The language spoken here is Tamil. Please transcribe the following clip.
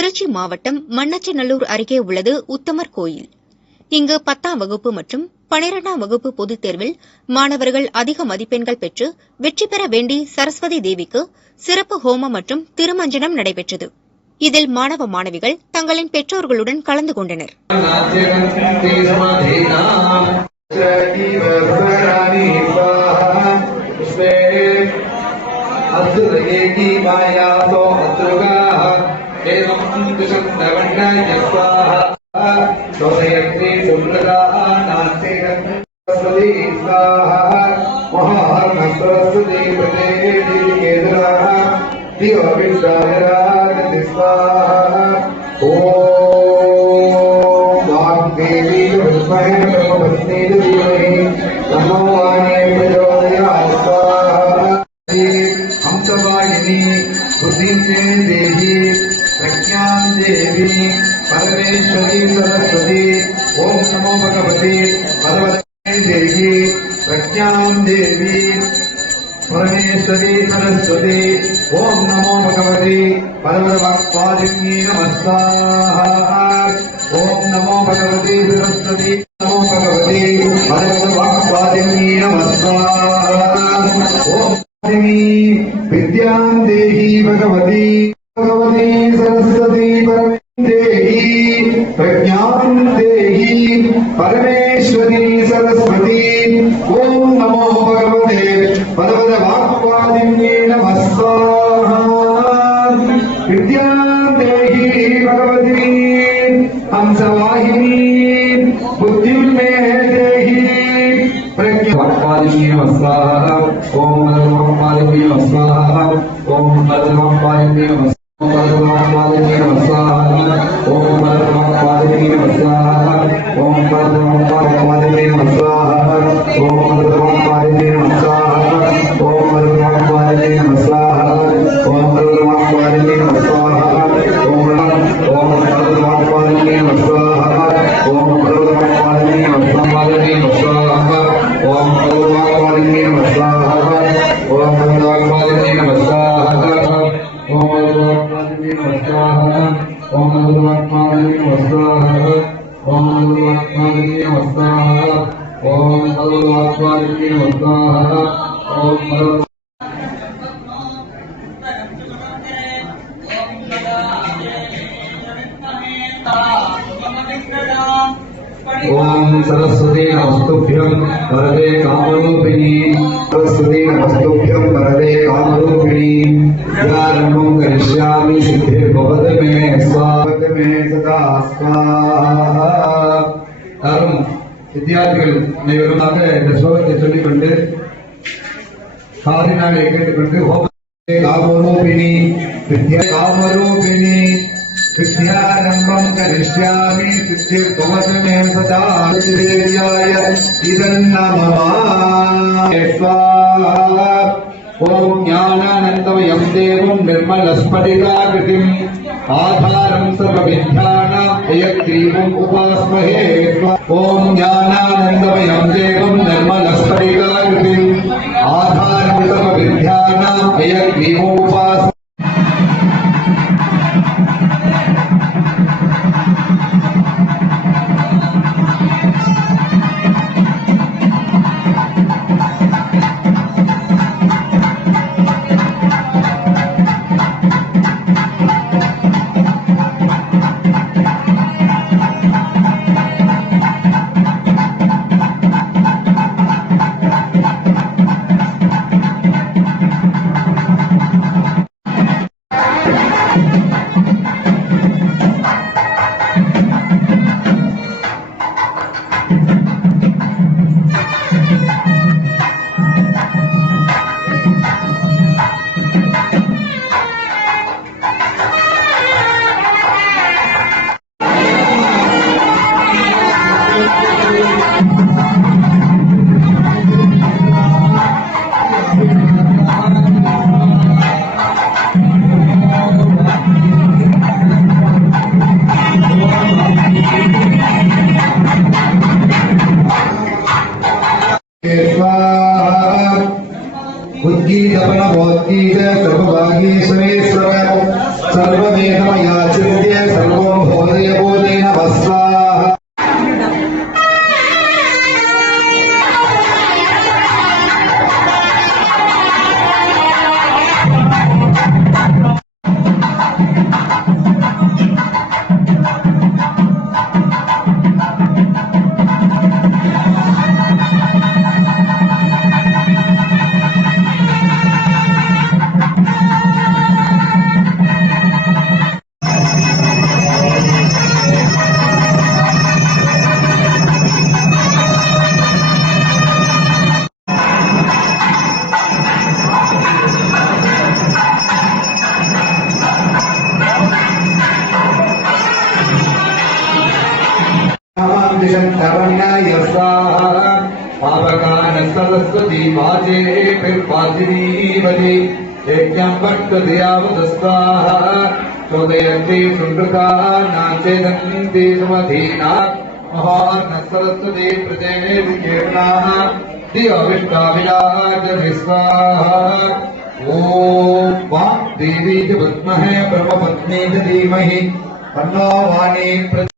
திருச்சி மாவட்டம் மண்ணச்சநல்லூர் அருகே உள்ளது உத்தமர் கோயில். இங்கு 10ஆம் வகுப்பு மற்றும் 12ஆம் வகுப்பு பொதுத் தேர்வில் மாணவர்கள் அதிக மதிப்பெண்கள் பெற்று வெற்றி பெற வேண்டி சரஸ்வதி தேவிக்கு சிறப்பு ஹோமம் மற்றும் திருமஞ்சனம் நடைபெற்றது. இதில் மாணவ மாணவிகள் தங்களின் பெற்றோர்களுடன் கலந்து கொண்டனர். परमेश्वरी सरस्वती ओम नमो भगवते भगवते देवी प्रज्ञां देवी परमेश्वरी सरस्वती ओम नमो भगवते भगवद्वादिनी नमस्कार ओम नमो भगवते सरस्वती नमो भगवते भगवद्वादिनी नमस्कार ओम विद्यां देहि भगवती भगवती सरस्वती प्रज्ञान देहि परमेश्वरी सरस्वती ओम नमो भगवते भगवद्वादिन्ये नमस्कार विद्यां देहि भगवती हंसवाहिनी बुद्धिं मे देहि प्रज्ञादिन्ये नमस्कार ओम भगवद्वादिन्ये नमस्कार ओम भगवद्वादिन्ये नमस्कार ओम सरस्वती नमस्तुभ्यं वरदे कामरूपिणी सरस्वती नमस्तुभ्यं वरदे कामरूपिणी प्रारंभं करिष्यामि सिद्धिर्भवतु मे स्वागत मे सदा स्वाहा அரும் வித்தியார்த்திகள் அனைவருமாக இந்த ஸ்லோகத்தை சொல்லிக்கொண்டு காரினாலே கேட்டுக்கொண்டு காமரூபிணி காமரூபிணி विद्यारंभं करिष्यामि सिद्धिर्भवतु मे सदा देव्याय इदन्नमः स्वाहा ओम ज्ञानानन्दमयं देवं निर्मलस्फटिकाकृतिम् आधारं सर्वविद्यानां हयग्रीवम् उपास्महे ओम ज्ञानानन्दमयं देवं निर्मलस्फटिकाकृतिम् आधारं सर्वविद्यानां हयग्रीवम् उपास्महे सर्ववेदमयाचिन्त्य दिशन् शरण्याय स्वाहा पावकान सरस्वती वाजेभिर्वाजिनीवति यज्ञं भक्तधियावत स्वाहा चोदयन्ति सुनृता नाचेदन्ति सुमधीना महान सरस्वती प्रजेने विकीर्णाः दिव्यविष्टाविराजति स्वाहा ओम वाग्देवी च विद्महे ब्रह्मपत्नी च धीमहि तन्नो वाणी